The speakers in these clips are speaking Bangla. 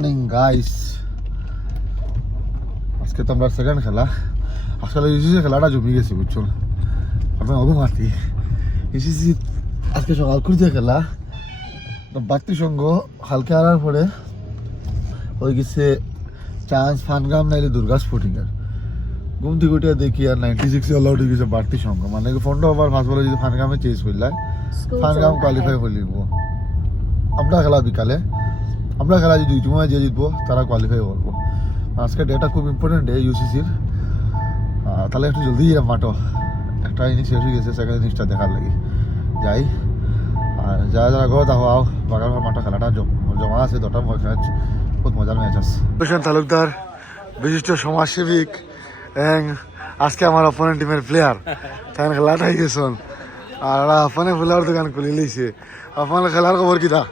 মর্নিং গাইস, আজকে তো আমরা সেকেন্ড খেলা। আসলে ইসিসি খেলাটা জমি গেছে, বুঝছো না? আপনার অগুমাতি ইসিসি আজকে সকাল করে খেলা বাত্তি সঙ্গ হালকা আনার পরে হয়ে গেছে চান্স ফানগাম নাইলে দুর্গা স্পোর্টিং এর ঘুম থেকে উঠে দেখি আর 96 অল আউট হয়ে গেছে বাড়তি সঙ্গ, মানে ফোনটা আবার ফার্স্ট বলে যদি ফানগামে চেঞ্জ করলে ফানগাম কোয়ালিফাই হয়ে লিখব। আমরা খেলা বিকালে, আমরা খেলা যদি দুই সময় যে জিতবো তারা কোয়ালিফাই করবো। আজকে ডেটা খুব ইম্পর্টেন্ট ডে ইউসিসির, তাহলে একটু জলদি মাঠো একটা ইনিংস শেষ হয়ে গেছে, সেকেন্ড ইনিংসটা দেখার লাগি যাই। আর যারা যারা গো তাও বাগান মাঠে খেলাটা জমা আছে, দুটা ম্যাচ বহুত মজার ম্যাচ আছে। প্রশান্ত তালুকদার বিশিষ্ট সমাজসেবিক আজকে আমার অপোনেন্ট টিমের প্লেয়ার তাই খেলাটা গেছেন আর আপনে ফুলার দোকান খুলে লইছে। আপনার খেলার খবর কিটা?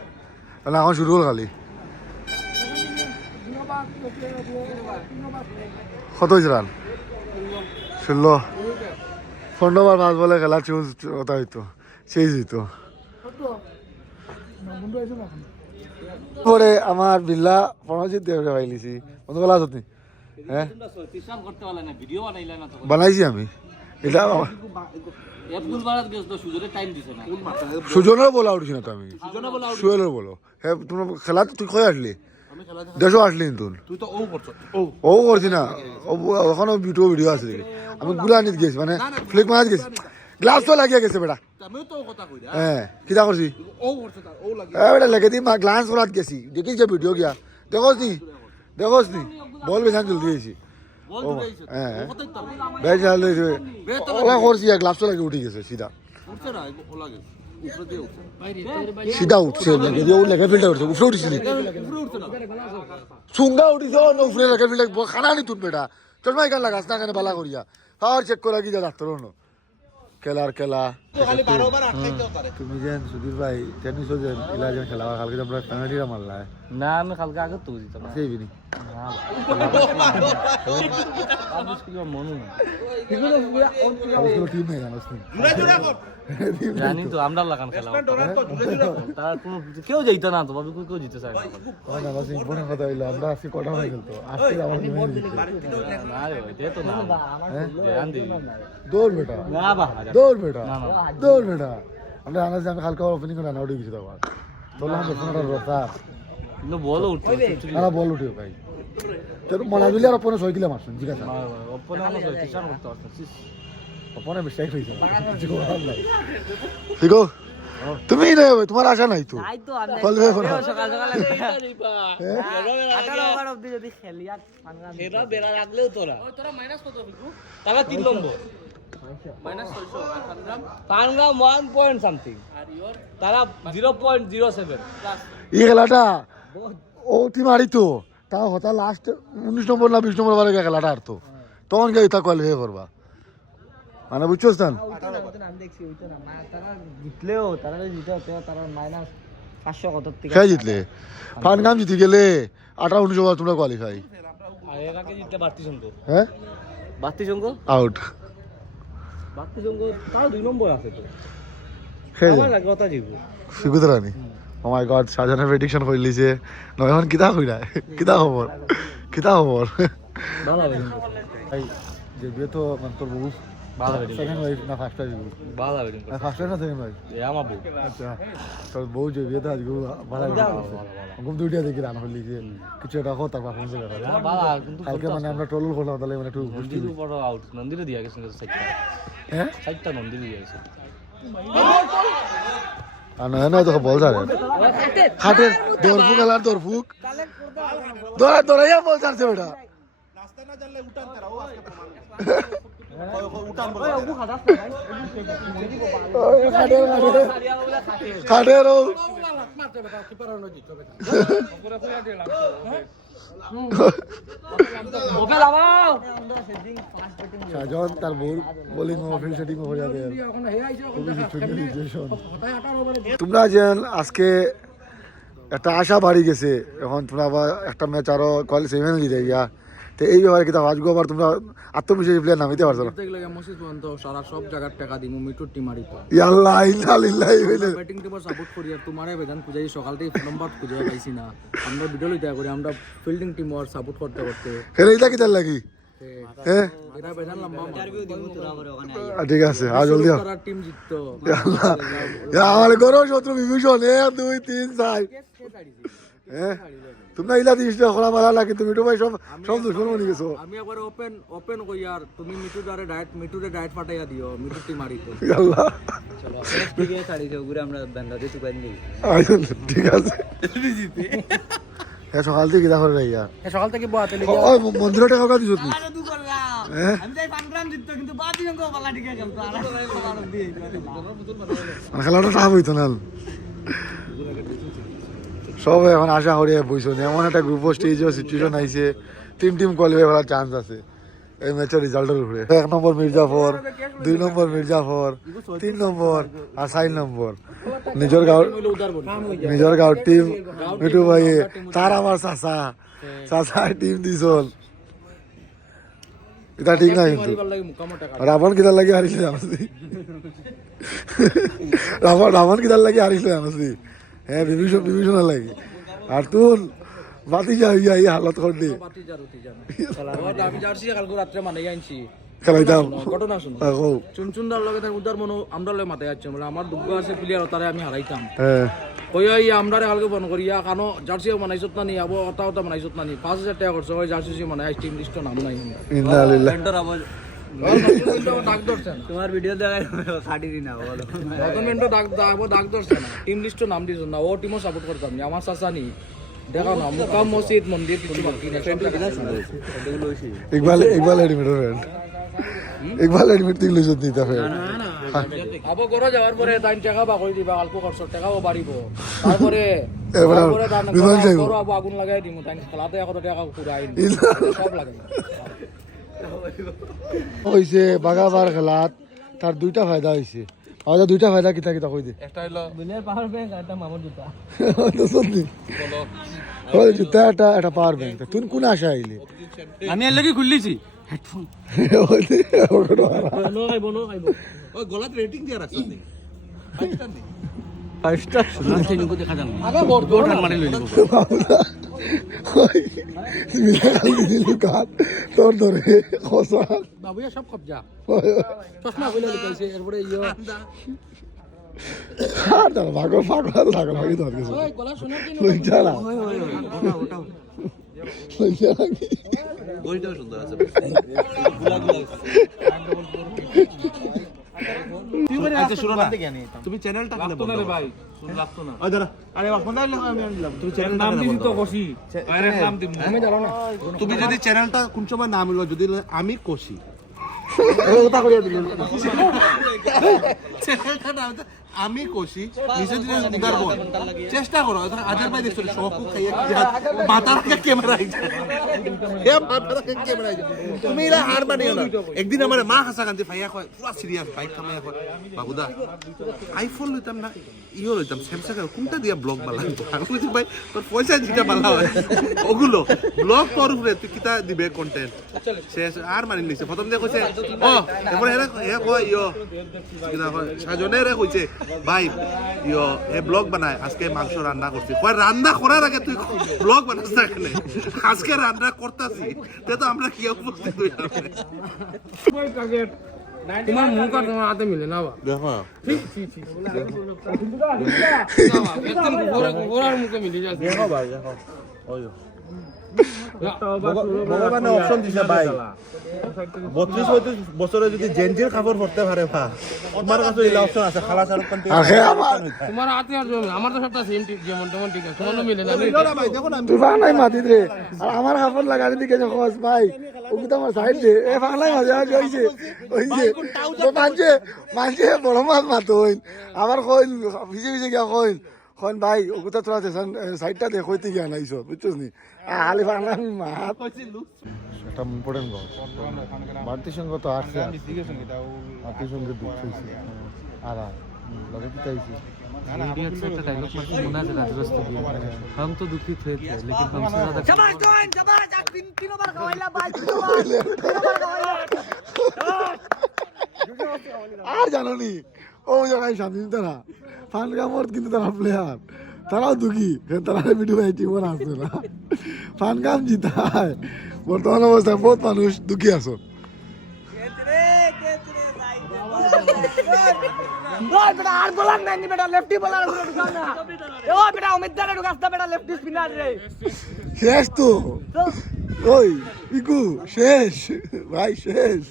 তাহলে এখন শুরু হল খালি কত হয়েছে রান? 16। 15 বার 5 বলে খেলা চুজ কথা হইতো, সেই হইতো। পরে আমার বিল্লা প্রণজিৎ দেবরে পাইলিছি বন্ধু খেলা আছো? হ্যাঁ বানাইছি আমি এটা। সুজনের বলা উঠছি না তো, আমি সুয়েলের বলো। হ্যাঁ তোমার খেলা তুই কয়ে আসলি? দেশও আসলি তুই ও করছি না, ওখানে ভিডিও আছে দেখি। আমি গুলানিত গেছি, মানে ফ্লিক মারাত গেছি, গ্লাস তো লাগিয়ে গেছে বেটা। হ্যাঁ কিতা করছি বেটা লেগে দি গ্লাস করাত গেছি, দেখিস যে ভিডিও গিয়া দেখোস নি বল বেশান জলদি গেছি। হ্যাঁ বেশ ওলা করছি, গ্লাস তো লাগিয়ে উঠে গেছে সিধা সিধা উঠছে লেগে ফিল্ডে উঠছে, উপরে উঠেছিলি সুঙ্গা উঠিছ না উপরে লেগে ফিল্ডে খানা নি তুন বেটা। চল মাই গান লাগাস না কেন বালা করিয়া আর চেক করে গিয়ে ডাক্তার খেলার খেলা। তুমি যেন সুধীর ভাই টেনিসও যেন খেলা যেন খেলা কালকে আমরা পেনাল্টিরা মারলা না? আমি কালকে আগে তো দিতাম না সেইবিনি জানি তো আমরা লাগান খেলা তারা কোনো কেউ যাইত না তো ভাবি কেউ জিতে চায় কথা হইলো আমরা আজকে কটা হয়ে গেল তো আজকে আমার দৌড় বেটা দৌড় বেটা দৌড় বেটা আমরা আনাজ আমি কালকে ওপেনিং করে রান আউট হয়ে গেছি তখন বললাম রতা বল উঠে না বল উঠে ভাই মনে দিলে আর ওপেনে 6 কিলো মারছেন ঠিক আছে ওপেনে আমরা 6 কিলো করতে পারছিস ওপেনে মিস্টেক হইছে ঠিক আছে তুমি রে তোমার আশা নাই তো বলবে সকাল সকাল 18 ওভার অবধি যদি খেলি আর এরা বেরা লাগলেও তোরা মাইনাস কত বিকু তারা 3 নম্বর মাইনাস 600 পানগ্রাম 1 পয়েন্ট সামথিং আর ইওর তারা 0.07 প্লাস এই খেলাটা ও টিম আড়িতো তাও হতা লাস্ট 19 নম্বর না 20 নম্বর বারে খেলাটা আর তো তখন গিয়ে তা কোয়ালিফাই করবা মানে বুঝছো স্থান জিতলেও তারা মাইনাস 500 কত থেকে জিতলে ফানগাম জিতে গেলে 18-19 ওভার তোমরা কোয়ালিফাই আর এর আগে জিতলে বাড়তি সংখ্য। হ্যাঁ বাড়তি সংখ্য আউট বাড়তি সংখ্য তাও 2 নম্বর আছে তো আমার লাগে কথা জিতবো সুগুদরানি। ও মাই গড সাজানা প্রেডিকশন কইলিছে নয়ন কিতা কইরা কিতা খবর ভালো হবে ভাই যে বিয়ে তো মানে তোর বহু ভালো হবে সেকেন্ড ওয়াইফ না ফার্স্ট ওয়াইফ ভালো হবে না ফার্স্ট ওয়াইফ না সেকেন্ড ওয়াইফ এ আমার বউ। আচ্ছা তোর বউ যে বিয়ে তো আজকে ভালো হবে ঘুম দুইটা দেখি রান হলি যে কিছু একটা কথা ফোন করে ভালো কিন্তু কালকে মানে আমরা ট্রল করলাম তাহলে মানে একটু নন্দির বড় আউট নন্দিরে দিয়া গেছে সাইডটা। হ্যাঁ সাইডটা নন্দিরে দিয়া গেছে আর নয় নয় তোকে বল যাবে খাটের দরফুক খেলার দরফুক দৌড়াইয়া বল যাচ্ছে বেটা রাস্তা না জানলে উঠান তারা ও আজকে তার বোলিং সেটিং তোমরা যে আজকে একটা আশা বাড়ি গেছে, এখন তোমরা আবার একটা ম্যাচ আরো সেমিফাইনাল জিতে গিয়া তো এই ব্যাপারে কি আজকে আবার তোমরা আত্মবিশ্বাসী প্লেয়ার নামিতে পারছো না? মসজিদ পর্যন্ত সারা সব জায়গার টাকা দিমু মিটুর টিম মারিত আল্লাহ ইন্না লিল্লাহি ওয়া ইন্না ব্যাটিং টিমের সাপোর্ট করি আর তোমারে বেদান খুঁজাই সকাল থেকে নম্বর খুঁজে পাইছি না আমরা ভিডিও লইতে করি আমরা ফিল্ডিং টিম আর সাপোর্ট করতে করতে হেরে এটা কি তার লাগি হ্যাঁ এটা বেদান লম্বা ইন্টারভিউ দিব তোরা করে ওখানে ঠিক আছে আজ জলদি আও টিম জিততো আল্লাহ আমার গরো শত্রু বিভীষণ 1 2 3 4 হ্যাঁ তোমরা ইলা দিছটা খোলা মারা লাগে তুমি তো ভাই সব সব দুশমন বনি গেছো আমি একবার ওপেন কই আর তুমি মিটুরে ডায়েট ফাটাইয়া দিও মিটুর টিম মারিতো আল্লাহ চলো ঠিক আছে ছাড়ি যাও ঘুরে আমরা বাংলাতে তুকাই দিই ঠিক আছে এ সকাল থেকে কিটা করে রাইয়া সকাল থেকে বাতে ওই মন্দিরে টাকা কাটি দিছ তুই আরে দু করলা আমি তাই 5 গ্রাম জিততো কিন্তু বাতি সঙ্গ পালা ঠিক আছে খেলতো আর খেলাটা টাফ হইতো না সব এখন আশা করি বইছো এমন একটা গ্রুপ স্টেজ সিচুয়েশন আইছে টিম কোয়ালিফাই করার চান্স আছে এই ম্যাচের রেজাল্টের উপরে 1 নম্বর মির্জাফর 2 নম্বর মির্জাফর 3 নম্বর আর 4 নম্বর নিজের গাঁও টিম মিঠু ভাই তার আমার চাচা টিম দিছল এটা ঠিক না কিন্তু রাবণ কিদার লাগে হারিয়েছে জানাসি রাবণ কিদার লাগে হারিয়েছে জানাসি হ্যাঁ বিভীষণ লাগে আর তুই বাতি যা হইয়া এই হালত করলি আমি জার্সি কালকে রাত্রে মানে আনছি খেলাইতাম ঘটনা শুনো চুনচুনদার লগে তার উদার মনো আমরা লগে মাথায় যাচ্ছে বলে আমার দুঃখ আছে প্লেয়ার তারে আমি হারাইতাম হ্যাঁ কই আমরা কালকে বন করিয়া কানো জার্সিও বানাইছত না নি আবো ওটা বানাইছত না নি 5000 টাকা খরচ হয় জার্সি মানে টিম লিস্ট নাম নাই ইন্না লিল্লাহ দাগ ধরছে না তোমার ভিডিও দেখাই খাটি দিনা বলো গভর্নমেন্ট দাগ ধরছে না টিম লিস্ট নাম দিছ না ও টিমও সাপোর্ট করতাম না আমার চাচা নি দেখো না মুকাম মসজিদ মন্দির কিছু বাকি না Iqbal admit friend Iqbal admit তিন লইছ দিতা ফ্রেন্ড আবো গরো যাওয়ার পরে 3 টাকা বা কই দিবা অল্প খরচ টাকাও বাড়িব তারপরে গরো আবো আগুন লাগাই দিমু তাই খেলাতে 100 টাকা পুরাই সব লাগাই হইছে বাগাবার খেলাত তার দুইটা ফায়দা হইছে আমাদের দুইটা ফায়দা কিতা কিতা কই দে একটা হলো দুনিয়ার পাওয়ার ব্যাংক আর একটা মামার জুতা তো শুননি বলো ওই জুতা একটা পাওয়ার ব্যাংক তুই কোন আশা আইলি আমি এর লাগি খুললিছি হেডফোন ওই গলাত রেটিং দিয়া রাখছ নি 5 স্টার সুন্দর থেকে দেখা যান আগা বড় মারি লইলি ওই মিলা খালি দিলি কাট তোর ধরে খসা বাবুয়া সব কবজা চশমা কইলা লুকাইছে এরপরে ইয়ো আর দাও পাগল লাগি ধর গেছে ওই গলা শোনার কি লই চালা ওটা লই চালা ওইটাও সুন্দর আছে তুমি চ্যানেলটা কেন বন্ধ রে ভাই শুন লাগতো না ওই দাঁড়া আরে বাপ ফোন আমি আনলাম তুমি চ্যানেল নাম দিছি তো কষি আরে নাম দিমু আমি জানো না তুমি যদি চ্যানেলটা কোন সময় নাম হলো যদি আমি কষি ওটা করিয়া দিল চ্যানেলটা নাম আমি কষি নিজে দিনে উদার বল চেষ্টা করো আজার ভাই দেখছো সব খাইয়া মাথার ক্যামেরা আইছে হে মাথার ক্যামেরা আইছে তুমি এরা হার মানিও না একদিন আমার মা হাসা কান্দি ভাইয়া কয় পুরা সিরিয়াস বাইক কামাইয়া কয় বাবুদা আইফোন লইতাম না ইও লইতাম স্যামসাং কোনটা দিয়া ব্লগ বানাই আমি বলছি ভাই তোর পয়সা যেটা বানা হয় ওগুলো ব্লগ তোর উপরে তুই কিতা দিবে কন্টেন্ট শেষ আর মানি নিছে প্রথম দিয়ে কইছে ও এবারে এরা কয় ইও কিতা কয় সাজনে রে কইছে ভাই ইয়ো এ ব্লগ বানায় আজকে মাংস রান্না করছি কয় রান্না করার আগে তুই ব্লগ বানাস না কেন আজকে রান্না করতাছি তে তো আমরা কি উপস্থিত হই তোমার মুখ আর তোমার হাতে মিলে না বা দেখো একদম গোরার মুখে মিলে যাচ্ছে দেখো ভাই দেখো ওই ভগবানের অপশন দিছে ভাই 32 বছরে যদি জেনজির কাপড় পরতে পারে ভা তোমার কাছে এই অপশন আছে খালা শাহরুখ খান তোমার হাতে আর আমার তো সবটা সেম ঠিক যেমন তেমন ঠিক আছে কোনো মিলে না ভাই দেখো না তুই বাংলাই মাতি রে আর আমার কাপড় লাগাই দিকে খোঁজ ভাই ওকে তো আমার সাইড দে এ বাংলাই মাঝে আজ হইছে মাঝে বড় মাছ মাতো হইন আবার কইল ভিজে গিয়া কইন ভাই ওকে তো তোরা সাইডটা দে কইতে গিয়া নাইছ বুঝছস নি আলি বাংলা মাত এটা ইম্পর্টেন্ট গো ভারতীয় সঙ্গ তো আসছে ভারতীয় সঙ্গে দুঃখ হইছে আর লগে কি চাইছি इंडिया से एक डायलॉग में मुना से राजगस्त दिया हम तो दुखी थे लेकिन हमसे ज्यादा शाबाश जवान शाबाश आज तीनों बार खवाइला भाई तीनों बार खवाइला আর জানো নি ও জায়গায় স্বাধীন তারা ফান কামর কিন্তু তারা প্লেয়ার তারাও দুঃখী তারা ভিডিও ভাই টিমর আসছে না ফান কাম জিতায় বর্তমান অবস্থায় বহুত মানুষ দুঃখী আছো ওই বেটা আর বলার নাই বেটা লেফটি বলার ঢুকানা ও বেটা উমিদদারে ঢুকাসতা বেটা লেফটি স্পিনার রে শেষ তো ওই পিকু শেষ ভাই শেষ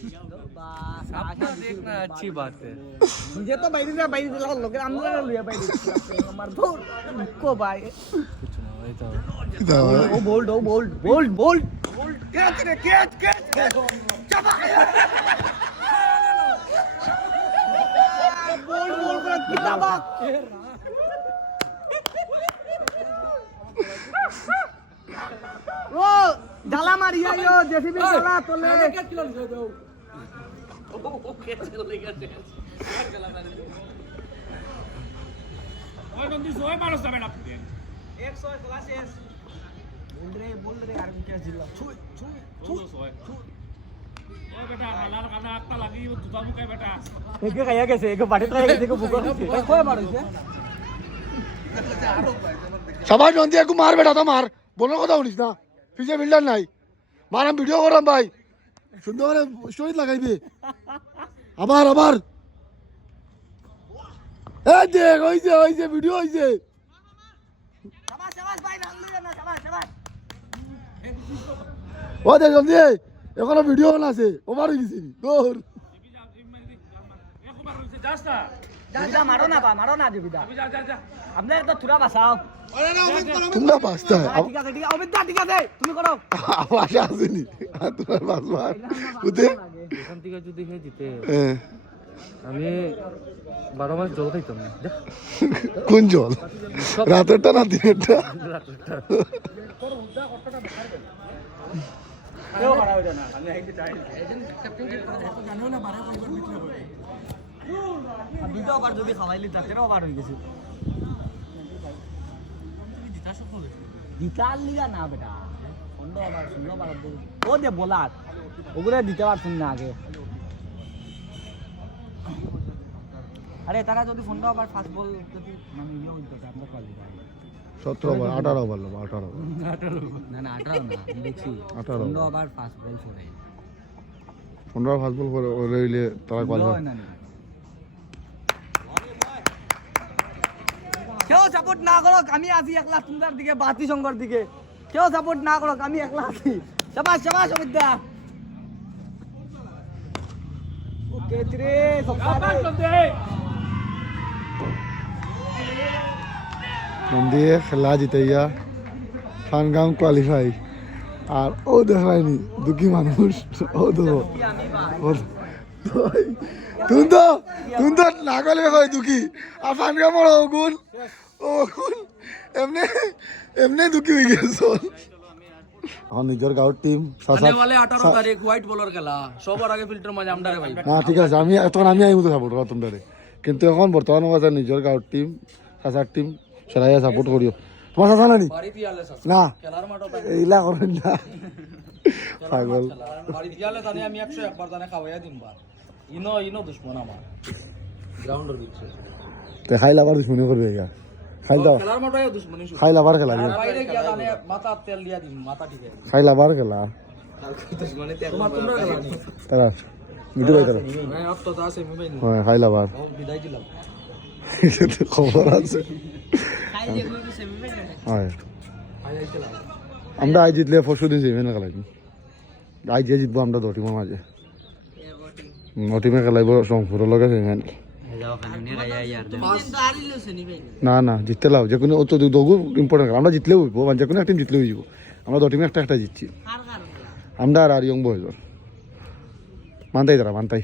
अपना देखना अच्छी बात है मुझे तो बैठी लगा लोग अंदर लिया बैठी मार दो को भाई ओ बोल्ड कैच चबा बोल्ड कर किताबा ओ डाला मारिया यो जेसीबी डाला तो ले कैच किलो ले दो ओके चलो लेकर दे चला मैंने ओए बंदी सोए मारो सब बेटा 100 क्लासेस बोल रे यार क्या जिल्ला छुई सोए ओए बेटा हलाल खाना आपका लगी वो जुता मुके बेटा एक खाया कैसे एक बाटे ट्राई कैसे को बुको खोए मारो से সবাই জন্তি একটু মার বেটা তো মার বলো কথা শুনিস না পিছে বিল্ডার নাই মার আমি ভিডিও করাম ভাই সুন্দর করে স্টোরি লাগাইবে আবার এই দেখ হইছে ভিডিও হইছে शाबाश भाई डाल दिया ना शाबाश ও দেখ জলদি এখনো ভিডিও না আছে ওভার হয়ে গেছে দৌড় जा मारो ना जीविदा जा हमने तो थोड़ा बसाओ তোমরা পাঁচটা ठीक है अमित ठीक है তুমি করো আওয়াজ আসেনি তোমার বাসবার বুঝতে এখান থেকে যদি হে জিতে হ্যাঁ আমি 12 মাস জল খাইতাম না কোন জল রাতেরটা না দিনেরটা কেউ বাড়া হইছে না আমি আইতে চাই এজেন্ট ক্যাপ্টেনশিপ তো জানো না 12 বছর ভিতরে হই আর দুটো আবার যদি খাওয়াইলি তাতেও আবার হই গেছে দিতার লিগা না বেটা অন্য আবার শুনলো বার ও দে বলার ওগুলো দিতে পারছেন না আগে আরে তারা যদি ফোনটা আবার ফাস্ট বল যদি মানে ইয়ে হইতো আমরা কোয়ালিফাই 17 ওভার 18 ওভার 18 না 18 না আমি দেখছি 18 ফোনটা আবার ফাস্ট বল করে 15 ফাস্ট বল করে রইলে তারা কোয়ালিফাই কেউ সাপোর্ট না করো আমি আসি একলা সুন্দর দিকে বাতি শঙ্কর দিকে কেউ সাপোর্ট না করো আমি একলা আসি শাবাশ অমিতদা ওকে রে নন্দিয়ে খেলা জিতাইয়া ফানগাম কোয়ালিফাই আর ও দেখায়নি দুঃখী মানুষ ও দেবো তুমি তো না করলে হয় দুঃখী আর ফানগামর ওগুন এমনি দুঃখী হয়ে গেছ আমার নিজের গাঁর টিম আনে वाले 18 তারিখ হোয়াইট বলার খেলা সবার আগে ফিল্টার মাঝে আমডারে ভাই না ঠিক আছে আমি আইমু তো সাপোর্ট করতাম তোমরা কিন্তু এখন বর্তমান অবস্থায় নিজের গাঁর টিম সাসার টিম সেটাই সাপোর্ট করিও তোমার সাসা নানি বাড়িতে আলে সাসা না খেলার মাঠে এইলা করেন না পাগল বাড়িতে আলে জানি আমি 101 বার জানে খাওয়াইয়া দিমবার ইনো দুশমন আমার গ্রাউন্ডের ভিতরে তে খাইলা বার শুনে করবে গা খাইলা খেলার মাঠে দুশমনি শুরু খাইলা বার খেলা বাইরে গিয়া জানে মাথা তেল দিয়া দিম মাথা ঠিক আছে খাইলা বার খেলা দুশমনি তেল তোমরা খেলা নি তারা মিটু ভাই তারা হ্যাঁ অত তো আছে আমি ভাই হ্যাঁ খাইলা বার ও বিদায় দিলাম খবর আছে খাই দেখো কি সেমিফাইনাল হয় আই খেলা আমরা আজ জিতলে পরশু দিন সেমিফাইনাল খেলাইনি আজ যে জিতবো আমরা দু টিমের মাঝে টিমে খেলাইব রংপুরের লগে সেমিফাইনাল না জিততে লাভ যে কোনো অত দগু ইম্পর্টেন্ট আমরা জিতলেও হইব মানে যে কোনো একটা টিম জিতলেও হইব আমরা দু টিমে একটা জিতছি আমরা আর ইয়ং বয়স মানতাই তারা মানতাই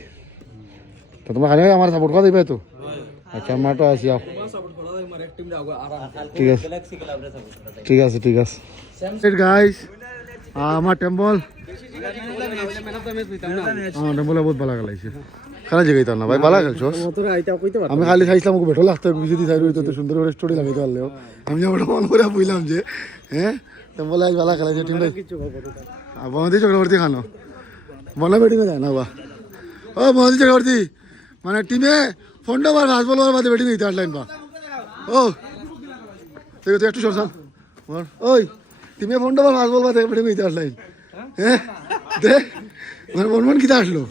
তো তোমার খালি আমার সাপোর্ট করা দিবে তো আচ্ছা আমার তো আসি ঠিক আছে গাইস আমার টেম্পল টেম্পলে বহুত ভালো খেলাইছে কেন জিগাইতাম না ভাই ভালো খেলছো আমি খালি খাইছিলাম ওকে বেটো লাগতো কিছু দিই সাইড তো সুন্দর করে স্টোরি লাগাইতে পারলেও আমি যেমন মন করে বুঝলাম যে হ্যাঁ তো বলে আজ ভালো খেলাইছে টিমটা মহাদি চক্রবর্তী খানো মনে ব্যাটিংয়ে যায় না বা ও মহাদি চক্রবর্তী মানে টিমে ফোনটা বার ফাস্ট বল বাদে ব্যাটিং দিতে আসলেন বা ও ঠিক আছে একটু সরসাম ওই টিমে ফোনটা বার ফাস্ট বল বাদে ব্যাটিং দিতে আসলেন হ্যাঁ দে মানে মন মন কিতা আসলো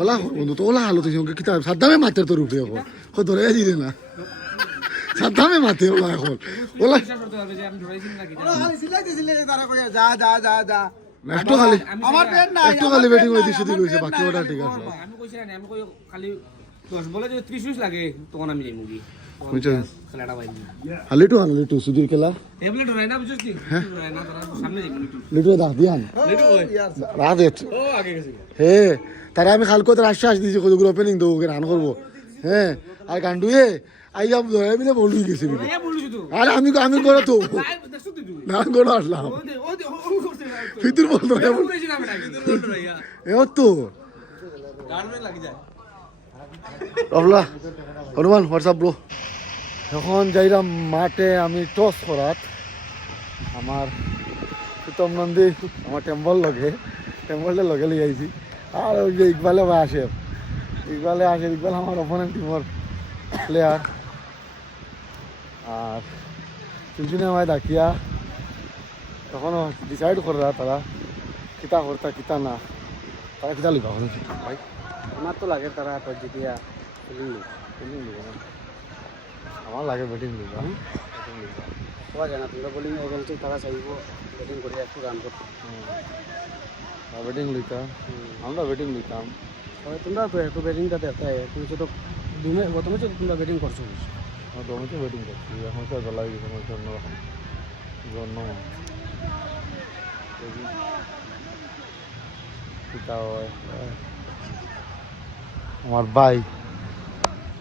ওলা বন্ধু তো ওলা হালো তুই কিতা সাদ্দামে মাতের তোর উপরে এখন ও ধরে দিলে না সাদ্দামে মাতে ওলা এখন ওলা একটু খালি একটু খালি ব্যাটিং হয়ে দিচ্ছে ঠিক হয়েছে বাকি ওটা ঠিক আছে আমি কইছি না আমি কই খালি 10 বলে যদি 30 লাগে তখন আমি যাইমু কি বুঝছেন খেলাটা বাইনি লিটু আন লিটু সুধীর খেলা ট্যাবলেট হয় না বুঝছিস কি হয় না তারা সামনে যাইমু লিটু দা দিয়ান রাত ও আগে গেছে হে তারা আমি খালকো তো আশ্বাস দিয়েছি কতগুলো ওপেনিং দেবো ওকে রান করবো হ্যাঁ আর গান্ডুয়ে আইলাম ধরে মিলে বলুই গেছে এ বলছিস তো আর আমি আমি করে তো লাইভ দেখছ তুই না করে আসলাম ও করতে ফিতুর বলতো কইছি না বেটা ফিতুর বলতো ভাইয়া এবার তো গার্ডম্যান লাগি যায় রবলা হনুমান হোয়াটসঅ্যাপ ব্রো এখন যাইলাম মাঠে আমি টস করাত আমার প্রীতম নন্দী আমার টেম্পলের লগে লিয়ে আইছি আর ওই যে ইকবালে আসে ইকবাল আমার অপোনেন্ট টিমর প্লেয়ার আর চুনচুনি আমায় ডাকিয়া তখনও ডিসাইড করা তারা কিতা করতা কিতা না তারা কিতা লিখা ভাই আমার তো লাগে তারা তো জিতিয়া ফিল্ডিং লিখা আমার লাগে ব্যাটিং লিখা পাওয়া যায় না তোমরা বোলিং বলছি তারা চাইব ব্যাটিং করে একটু রান করতে ব্যাটিং লিখা আমরা ব্যাটিং লিখতাম তবে তোমরা তো একটু ব্যাটিংটা দেখতে তুমি তো গত ম্যাচে তোমরা ব্যাটিং করছো আমার দমে ব্যাটিং করছি এখন তো গলাই গেছে আমার অন্যরকম জন্য কিতা হয় আমার ভাই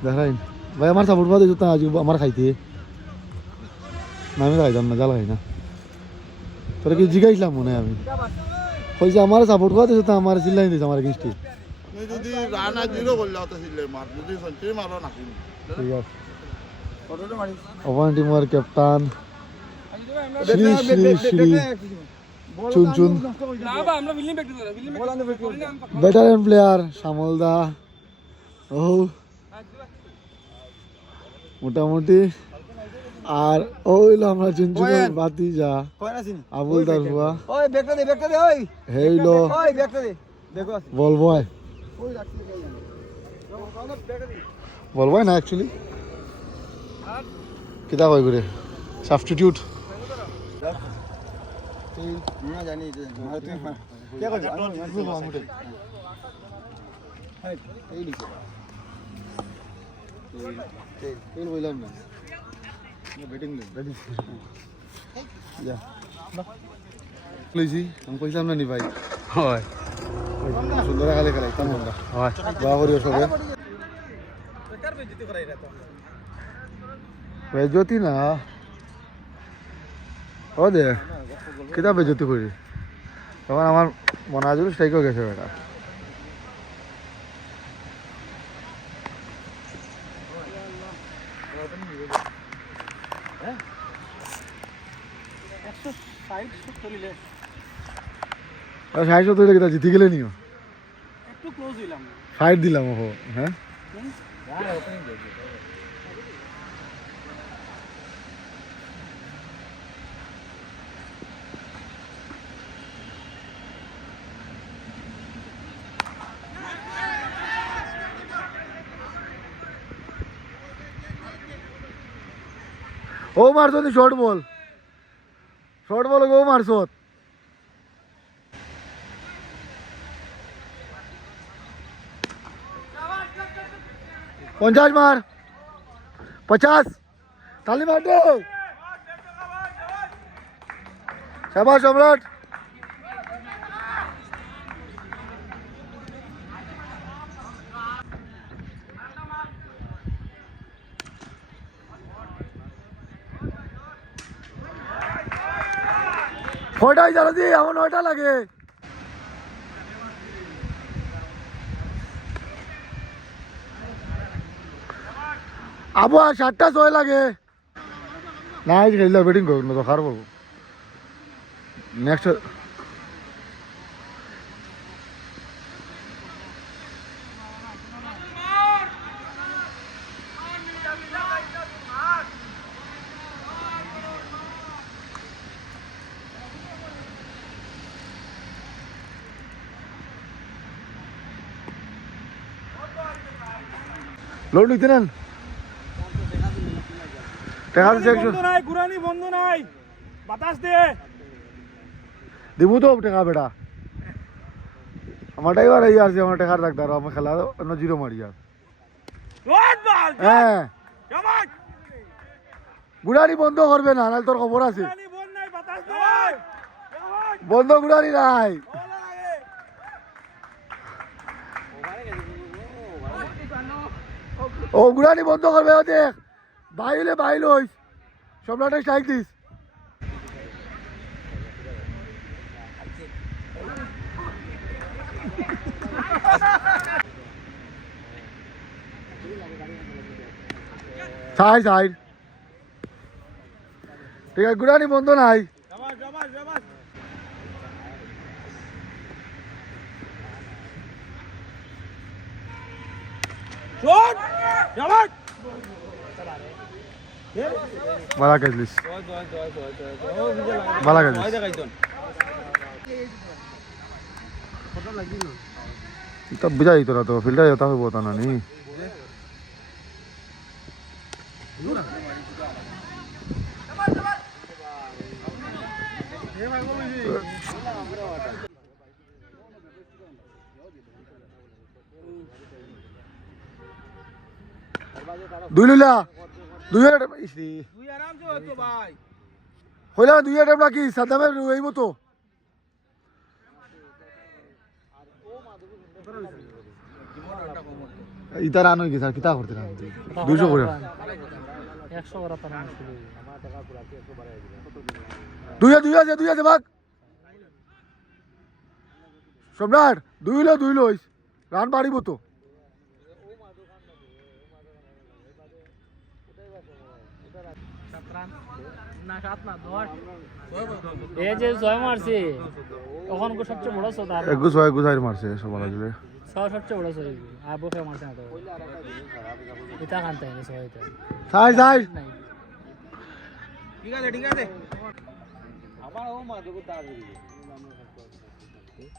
দেখাইন ভাই আমার সাপোর্ট বাদে জুতা আজ আমার খাইতে না আমি খাইতাম না জ্বালা খাই না তোরা কি জিগাইছিলাম মনে হয় আমি কইছে আমার সাপোর্ট বাদে জুতা আমার চিল্লাই দিয়েছে আমার এগেইনস্টে যদি রান আর জিরো করলে হতো সিলে মার যদি সেঞ্চুরি মারো নাকি ঠিক আছে ওভান টিমের captain Shri Shri Shri Chunchun veteran player Shyamal da ও মোটামুটি আর ওইলো আমরা চুনচুনের বাতি যা আবুল দার হুয়া হেইলো বলবয় না অ্যাকচুয়ালি কিতা কয় করে সাবস্টিটিউট বললাম না ব্যাটিং লইছি আমি কইলাম না নি ভাই হয় সুন্দর খালি খেলাইতাম আমরা দোয়া করিও সবে বেজতি না ও দে কিতা বেজতি করি তখন আমার মনাজুর স্ট্রাইকও গেছে বেটা সাইড তো কিতা জিতে গেলে নিও একটু ক্লোজ হইলাম ফাইট দিলাম ওহো হ্যাঁ ও মারছো নি শর্ট বল ও মারছো 50 মার 50 তালি মার দে শাবাশ সম্রাট ফটাই জানো দি আমার 9টা লাগে আবু আর 7টা 6 লাগে না আজ খেললে ব্যাটিং করব না তো হার করব নেক্সট লোড নিতে নেন টাকা দিচ্ছে 100 বন্ধু নাই গুরানি বন্ধু নাই বাতাস দে দিবু তো টাকা বেটা আমার ড্রাইভার এই আছে আমার টাকা রাখতে আর আমি খেলা অন্য জিরো মারি আর রোড বল হ্যাঁ জমাট গুড়ানি বন্ধ করবে না নাহলে তোর খবর আছে গুরানি বল নাই বাতাস দে জমাট বন্ধ গুড়ানি নাই ও গুড়ানি বন্ধ করবে ও দেখ বাইলে বাইল হইস সম্রাটে স্ট্রাইক দিস সাইড সাইড ঠিক আছে গুড়ানি বন্ধ নাই জমাট জমাট জমাট শট জমাট বালা কাজলিস বালা কাজলিস তব বুঝাই তোরা তো ফিল্ডার যেতে হবে বোতা না নি দুই লইলা দুই ইসি তুই আরাম সে হতো ভাই হইলা দুই টাইম নাকি সাদামে রইব তো ইতার আনো কি স্যার কিতা করতে না 200 করে 100 করা তো না মুশকিল দুই আছে ভাগ সম্রাট দুই লইস রান বাড়িব তো এই যে জয় মারছে তখন সবচেয়ে বড় ছোট আর এগুসাই মারছে সবার জুড়ে সবচেয়ে বড় ছোট আর বকে মারছে না তো এটা কানতে না সবাইতে সাই সাই ঠিক আছে আমার ও মা দেখো তার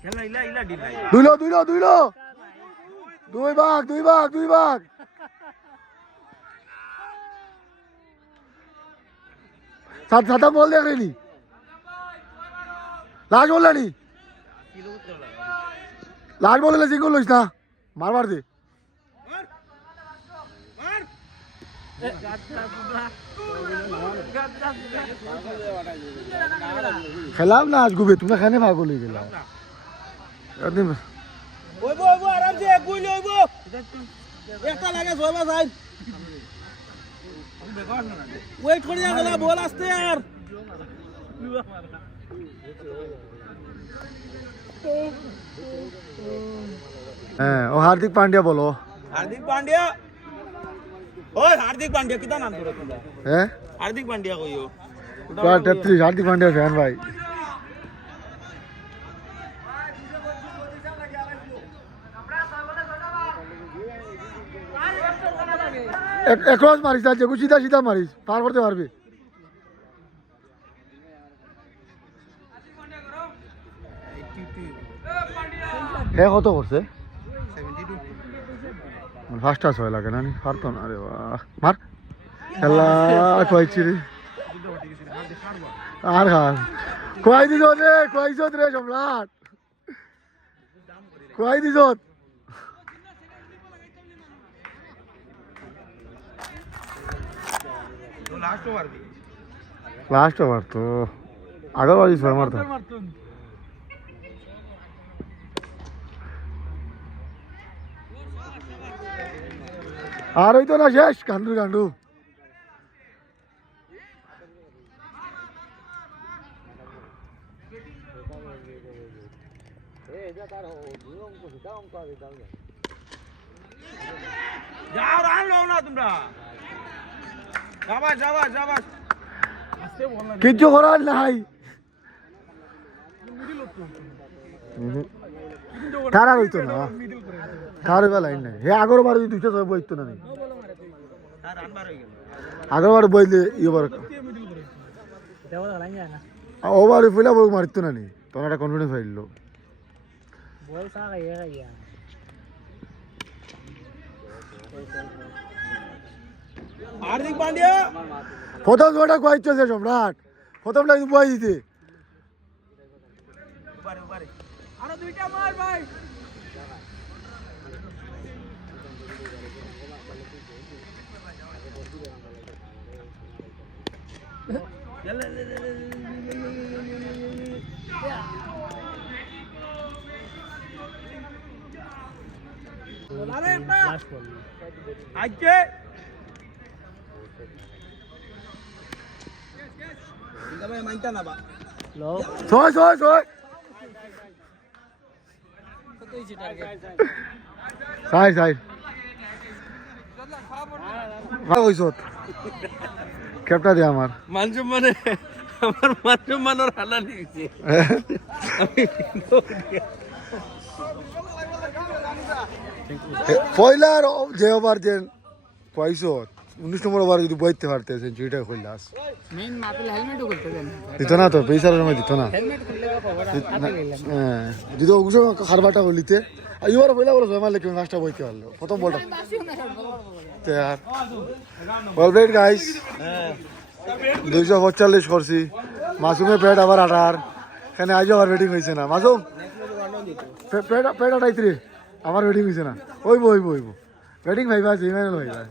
খেলা ইলা ডিল নাই দুই লো দুই ভাগ সাদা বল দেখ রেনি লাস্ট বল নি লাস্ট বল লে সিঙ্গল লইস না মারবার দে খেলাম না আজ গুবে তুমি খানে ভাগ লই গেলাম ওইবো আরাম সে গুই লইবো একটা লাগে জয়বা সাইড ওয়েট করে গেল বল আসতে আর হ্যাঁ ও হার্দিক পান্ডিয়া বলো हार्दिक पांड्या ओए हार्दिक पांड्या कितना नाम তোর কিটা হ্যাঁ हार्दिक पांड्या কইও 33 হার্দিক পান্ডিয়া ফ্যান ভাই একরস মারিস না যে সিধা মারিস পার করতে পারবে হ্যাঁ কত করছে 72 ফার্স্ট টাচ হয় লাগে না পারতো না রে বাহ মার খেলা কইছি রে আর কই দিছ রে সম্রাট কই দিছ লাস্ট ওভার তো আগের বাজি ছয় মারতো আর ওই তো না শেষ গান্ডু যাও রান লও না তোমরা কিচ্ছু করার নাই তারা হইতো না তার এবার লাইন নাই হে আগর বার দুইটা ছয় বইতো না আগর বার বইলে এবার ওভার ফুলা বই মারতো না নি তখন একটা কনফিডেন্স হইল हार्दिक पांड्या প্রথম গোটা কয় চলছে সম্রাট প্রথমটা কিন্তু বই দিতে আরে দুইটা মার ভাই আরে একটা আজকে ভাই মাইনটা না বা ছয় ছয় ছয় সাই সাই ক্যাপটা দে আমার মানে আমার মানের হালা নিয়েছে পয়লার যে ওভার যে পয়সা 19 নম্বর ওভার যদি বইতে পারতে সেঞ্চুরিটা কইলাস মেইন মাপলে হেলমেটও করতে দেন দিত না তো পয়সার সময় দিত না হেলমেট খুললে খবর যদি ওগুলো খারবাটা হলিতে এবার পয়লা বলে জমা লেখে ম্যাচটা বইতে পারলো প্রথম বলটা ওয়েল প্লেড গাইস 245 করছি মাসুমে পেট আবার 18 এখানে আজও আবার ব্যাটিং হয়েছে না মাসুম পেট 28 আমার ব্যাটিং হয়েছে না ওই ব্যাটিং ভাইবা জিমেল ভাইবা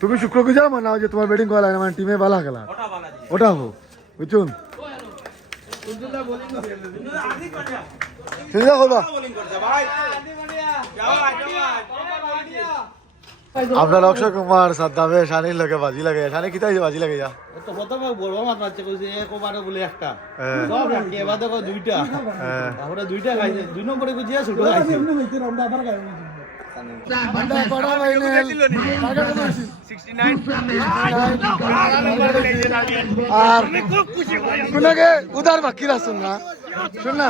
তুমি শুক্র কি যাও না যে তোমার ব্যাটিং করা মানে টিমে ভালো খেলা ওটা হো বুঝুন চিন্তা করবা আপনার অক্ষয় কুমার সাদ্দামে শানির লোকে বাজি লাগে শানি কিতাই বাজি লাগে যা তো প্রথমে বড় মাছ মারছে কইছে এক ওভারে বলে একটা সব রাখি এবার দেখো দুইটা আমরা দুইটা খাইছে দুই নম্বরে কইছে ছোট খাইছে আর কোনকে উদার বাকি রাখুন না শুন না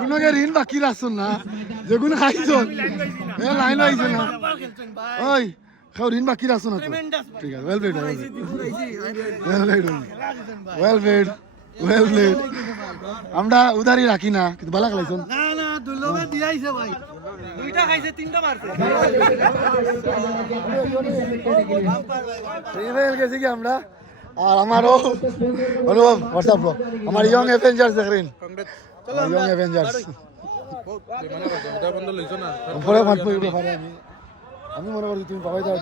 কোনকে ঋণ বাকি রাখুন না যেগুলো খাইছন লাইন আইছে না ওই খাও ঋণ বাকি রাখুন না ঠিক আছে ওয়েল প্লেড ওয়েল প্লেড আমরা উদারই রাখি না কিন্তু ভালো খেলাইছন গেছি কি আমরা আর আমারও অনুভব হোয়াটসঅ্যাপ আমার ইয়ং অ্যাভেঞ্জার্স দেখেন ইয়ং অ্যাভেঞ্জার্স আমি মনে করছি তুমি পাবাই যাও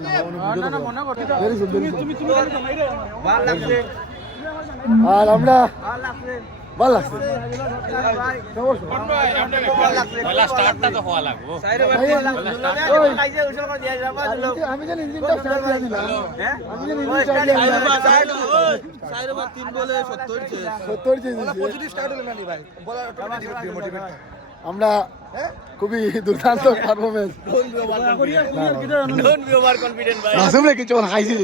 আর আমরা ভালো লাগছে আমি যেন ইঞ্জিনটা স্টার্ট দিয়ে দিলাম আমি যেন ইঞ্জিন স্টার্ট দিয়ে দিলাম আমরা খুবই দুর্দান্ত পারফরমেন্স আসলে কিছু খাইছি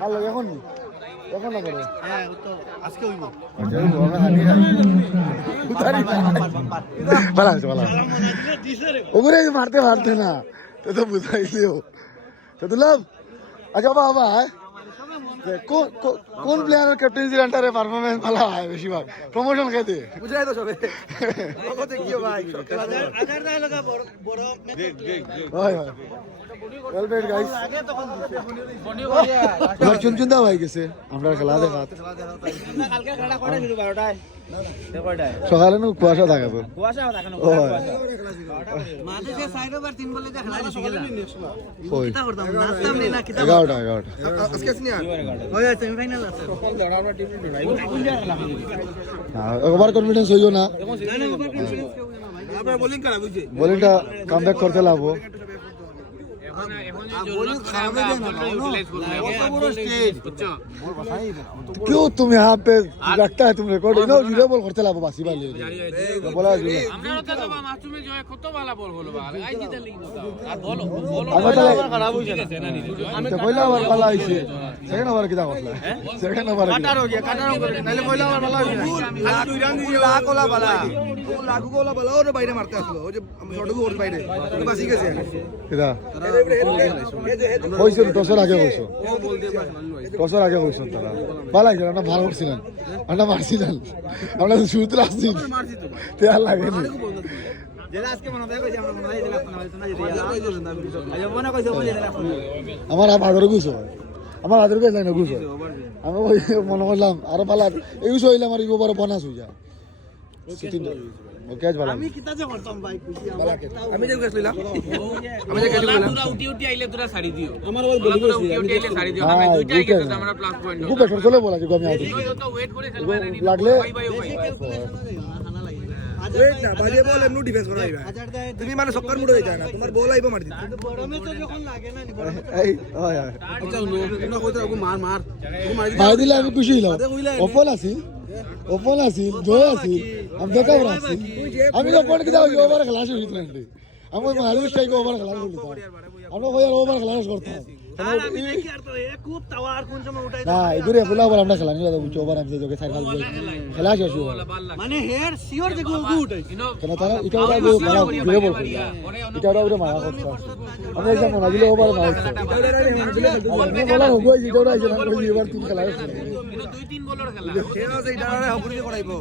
ভালো এখন এখন না করে আজকে হইব ভালো আছে ভালো ওগুলো মারতে পারতে না তো তো বুঝাইলেও তো দুলাভ আচ্ছা বাবা কোন প্লেয়ারের ক্যাপ্টেন্সির আন্ডারে পারফরমেন্স ভালো হয় বেশিরভাগ প্রমোশন খেতে বুঝাই তো সবে ওয়েল প্লেড গাইস এবার চুনচুন্দা হয়ে গেছে আমরা খেলা দেখা সকালে নো কুয়াশা থাকে তো ওভার কনফিডেন্স হইও না বোলিংটা কাম ব্যাক করতে লাগবো क्यों तुम यहाँ पे रखता है तुम रिकॉर्ड नो वीडियो बॉल करते लाबो बासी वाले बोला जुला तो पहला ओवर वाला आइছে सेकंड ओवर किदा করলা सेकंड ओवर কাটার हो गया নালে পয়লা ওভার वाला লাকোলা वाला লাকোলা वाला ওরে বাইরে মারতে আসলো ওই যে শটগু ওর বাইরে বাসি গেছে কিদা কইছো টসর আগে কইছো টসর আগে কইছো তারা ভালো হইছে না ভালো করছিলেন আমরা মারছিলেন আমরা সূত্র আসছি তে আর লাগে না জেলা আজকে মনে হয় কইছে আমরা মনে হয় জেলা আপনারা না যেতে আজ মনে কইছে বলে জেলা আমার আদর গুছো আমার আদর গেছ না গুছো আমি ওই মনে করলাম আরো ভালো এই গুছো হইলে আমার ইবো বড় বোনাস হই যায় ওকে ভালো আমি কিতা যে করতাম ভাই খুশি আমি যে গেছলাম আমি যে গেছলাম তোরা উঠি আইলে তোরা ছাড়ি দিও আমার ওই বলি গেছি উঠি আইলে ছাড়ি দিও আমি দুইটাই গেছে আমরা প্লাস পয়েন্ট খুব বেশি চলে বলা যে আমি আছি তো ওয়েট করে খেলবা না লাগলে ওয়েট না বাজে বল এমনি ডিফেন্স করা যাবে তুমি মানে সক্কর মুড়ে যায় না তোমার বল আইবো মার দিতে বড় মে তো যখন লাগে না এই ওই আচ্ছা নো কইতো মার মার মার দিলে আমি খুশি হইলাম ওপন আছিল জয় আছিল আমি দেখা আছি আমি ওপন কি দাও ওভার খেলাছ হইতো না আমি মারু স্ট্রাইক ওভার খেলাছ হইতো আমরা কই আর ওভার খেলাছ করতাম না এগুরে বলা বলা আমরা খেলা নিলা বুঝছো ওভার আমি যে সাইকেল খেলা শেষ হলো মানে হেয়ার সিওর দেখো গুড কেন তারা এটা ওরা গো বলা ঘুরে বল এটা ওরা মারা করছে আমরা যা মনে দিলে ওভার মারছে আমি বলা হগো যেটা ওরা আইছে না কই এবার তিন খেলা আছে কিন্তু দুই তিন বলার খেলা সেও যে এটা ওরা হগুরি করাইবো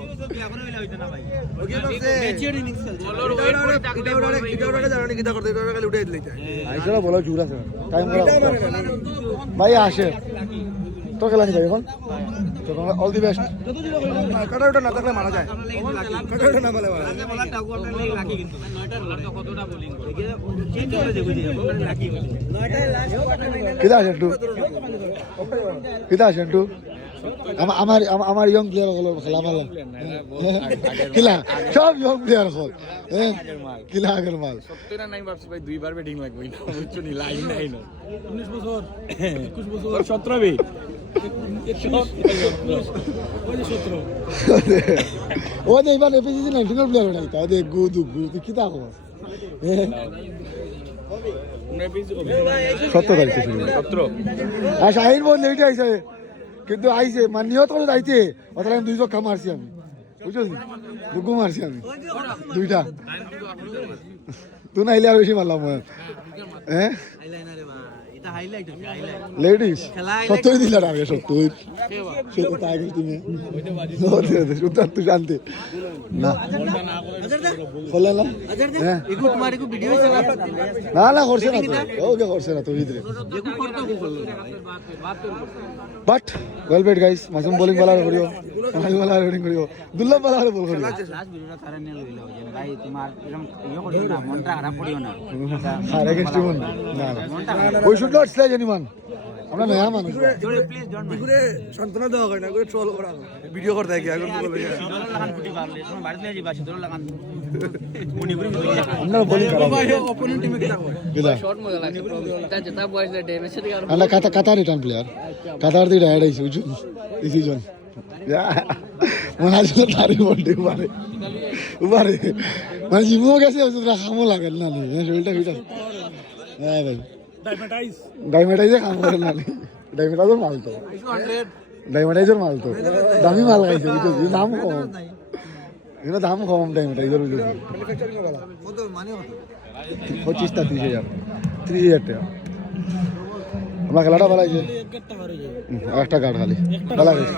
এখন হইলা হইতো না ভাই ওকে বলছে নেচার ইনিংস বলার ওয়েট করে তাকলে ওরা জানি কিটা করতে ওরা খালি উঠাই দিলে আইছরা বলা জুর আছে টাইম করা ভাই আসে তো খেলা নি ভাই এখন তো অল দি বেস্ট কাটা ওটা না থাকলে মারা যায় কাটা ওটা না বলে মারা যায় বলার টাকু আপনার লাগি লাকি কিন্তু 9টার বলার তো কতটা বোলিং করে চেঞ্জ করে দেবো জি আপনার লাকি বলে 9টার লাস্ট কোয়ার্টার কিদা আছে টু কিদা আছে টু আমার ইয়ং প্লেয়ার হলো খেলা ভালো কিলা সব ইয়ং প্লেয়ার হল কিলা আগের মাল 70 না নাই ভাবছি ভাই দুইবার ব্যাটিং লাগবে না বুঝছো নি লাইন নাই না 19 বছর 21 বছর 17 বে ও যে এবার এপিসি ন্যাশনাল প্লেয়ার নাই তা দে গুদু গুদু কি তা কস 17 তারিখে শুরু 17 আর শাহিন বল লেট আইছে কিন্তু আইছে মানে নিয়ত করে আইতে অতলা দুইজন কাম মারছি আমি বুঝছস দুগো মারছি আমি দুইটা তুই নাইলে আর বেশি মারলাম হ্যাঁ এটা হাইলাইট হচ্ছে হাইলাইট লেডিস সত্যই দিলা আমি সত্যই সেটা তাই তুমি সুতার তুই জানতে না খোলা না হ্যাঁ একটু তোমার একটু ভিডিও চালা না না করছে না তো ওকে করছে না তো ভিতরে একটু করতে but well bet guys Masum bowling বালার করিও মাসুম বালার বোলিং করিও দুল্লভ বালার বোল করিও লাস্ট ভিডিওটা তারা নিয়ে লইলো যে ভাই তোমার এরকম ইয়ে করিও না মনটা খারাপ করিও না আর এগেইনস্ট টিম না ওই শুড নট স্লেজ এনিওয়ান আমরা নয়া মানুষ প্লিজ ডোন্ট মাইন্ড গুরে সান্তনা দেওয়া হয় না গুরে ট্রোল করা ভিডিও করতে কি আগুন বলে ডলার লাগান ফুটি পারলে তুমি বাড়িতে যাই বাসি ডলার লাগান মুনি গুরি আমরা বোলিং করব ভাই অপোনেন্ট টিমে কি থাকবে শর্ট মজা লাগে তা যেটা বয়স দে ড্যামেজ থেকে আর আমরা কাতার রিটার্ন প্লেয়ার কাতার দি রাইড আইছে বুঝছো ডিসিশন মনে আছে তারি বলতে পারে উবারে মানে জিমো গেছে ওটা খামো লাগে না শরীরটা ফিট আছে হ্যাঁ ভাই ডাইমেটাইজে কাম করে না ডাইমেটাইজের মাল তো 100 ডাইমেটাইজের মাল তো দামি মাল খাইছে বুঝছো দাম কম এটা দাম কম ডাইমেটাইজের বুঝছো কত মানে কত 25 টা 30000 টাকা আমরা খেলাটা ভালো হয়েছে একটা কার্ড খালি ভালো হয়েছে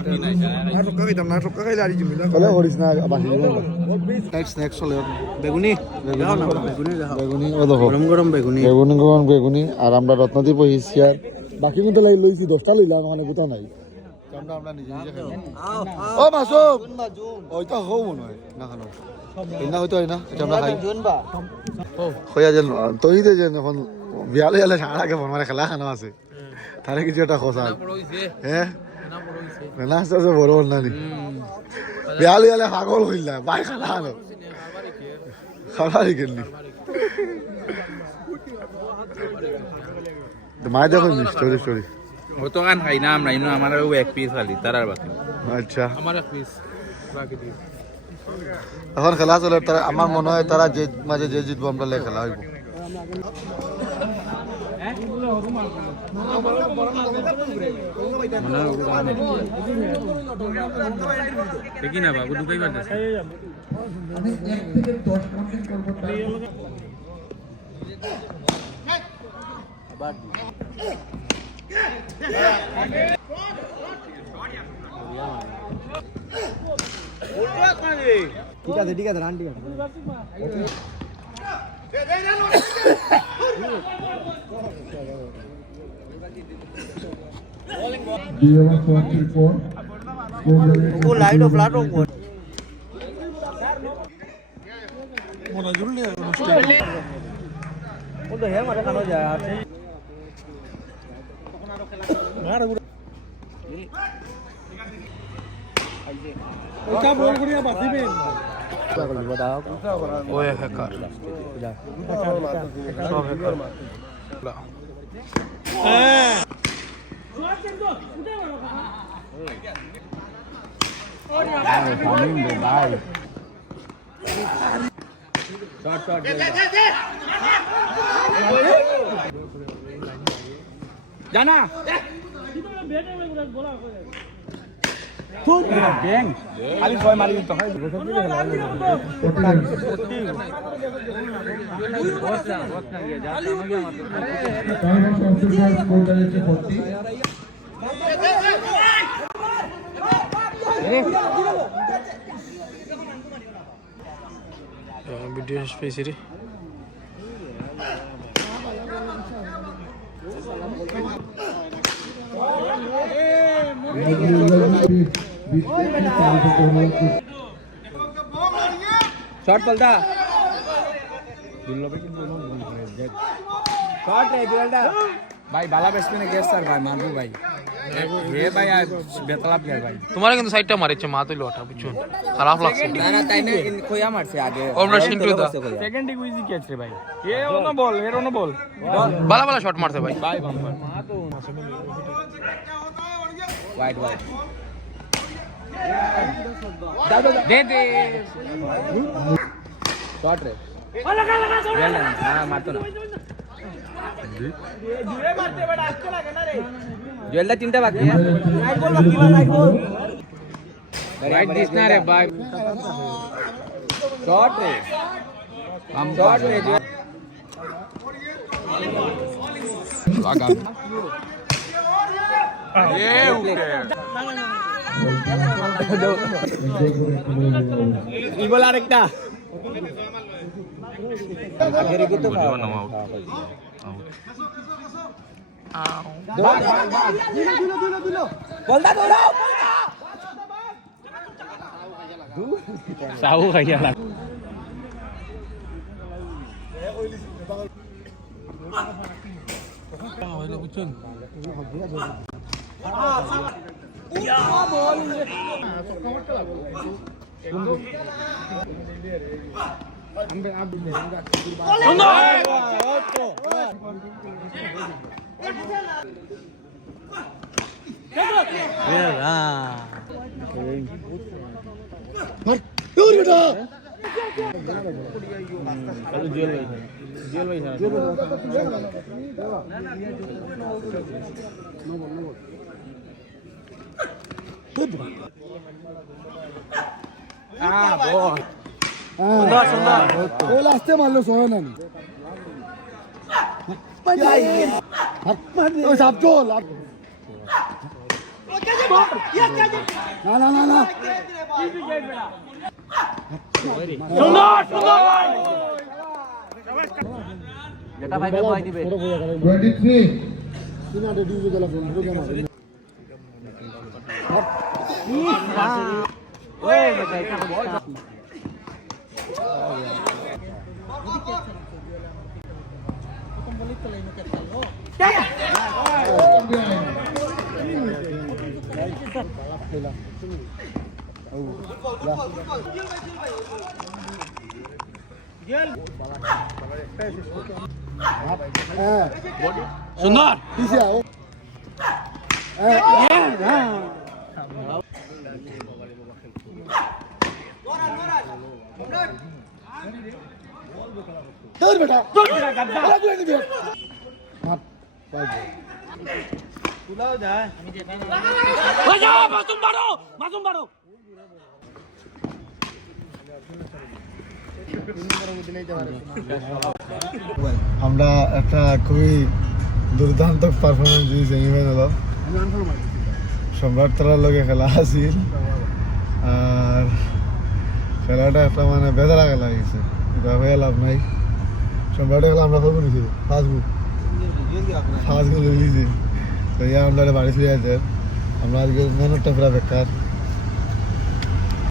না সক্কা খাইতাম না সক্কা খাইলে আর জিমি চলে করিস না বাসি নেক্সট চলে বেগুনি বেগুনি ও দেখো গরম গরম বেগুনি আর আমরা রত্নদ্বীপ হইছি আর বাকি কিন্তু লইছি 10টা লইলাম মানে কোথা নাই আমরা নিজে নিজে খাই ও মাসুম ওইটা হও মনে হয় না খানো না হইতো না এটা আমরা খাই ও হইয়া যেন তুই দে যেন এখন বিয়ালে এলে সারাকে মানে খেলা খানো আছে তাহলে কিছু একটা খোঁজা হ্যাঁ না আছে বড় না নি বিয়ালে এলে পাগল হইলা বাই খালা আনো খালা রেখেননি মায় দেখো স্টোরি স্টোরি ও তো গান খাই না আমরা ইনো আমার এক পিস খালি তার আর বাকি আচ্ছা আমার এক পিস বাকি দিই এখন খেলা চলে তারা আমার মনে হয় তারা যে মাঝে যে জিতবো আমরা লে খেলা হইব দেখি না বাবু ঢুকাই পারতেছে ঠিক আছে রান ঠিক আছে वो लाइट ऑफ फ्लैट ऑफ वो तो है हमारे खाना जा यार क्या बोल करिया बाती में बताओ ও এক হেকার সব হেকার জানা ব্যাং খালি ছয় মারি তো হয় ভিডিও পেয়েছি রে শর্ট পলটা শর্ট রে জুয়েলটা ভাই বালা ব্যাটসম্যানে গেস স্যার ভাই মারবো ভাই হে ভাই বেতলা প্লেয়ার ভাই তোমার কিন্তু সাইডটা মারিছে মা তুই লটা বুঝছো খারাপ লাগছে না না তাই না কইয়া মারছে আগে আমরা সিন্টু দা সেকেন্ড ইজি ক্যাচ রে ভাই এ ওনো বল এর ওনো বল বালা বালা শট মারছে ভাই ভাই bumper white white they they shot रे लगा लगा शॉट हां मारतो ना जुए मारते बड़ा अच्छा लगे ना रे जुएलदा तीनटा बाकी है राइट बॉल बाकी है राइट बॉल राइट दिसना रे भाई शॉट रे हम शॉट रे लगा ये ইবল আরেকটা আগের কি তো খাওয়া না বলদা দৌড়াও সাউ খাইয়া লাগ হইলো বুঝছেন या बॉल वो लास्ट मार लो सोया ना साहब चोल ना ना ना ना যেটা ভাই ভয় দিবে 23 সিনা ডিউজ গেল ফোন কে মারে ওই বেটা এটা বল সুন্দর পিছে আও তোর বেটা গাদ্দা মার পাইবো আমরা একটা খুবই দুর্দান্ত পারফরমেন্স দিই সেমিফাইনাল সম্রাট তারার লগে খেলা আছিল আর খেলাটা একটা মানে বেজারা খেলা গেছে এটা হয়ে লাভ নাই সম্রাটে খেলা আমরা খবর নিয়েছি ফার্স্ট গোল লিখেছি তো ইয়া আমরা বাড়ি ফিরে আছে আমরা আজকে মেহনতটা পুরা বেকার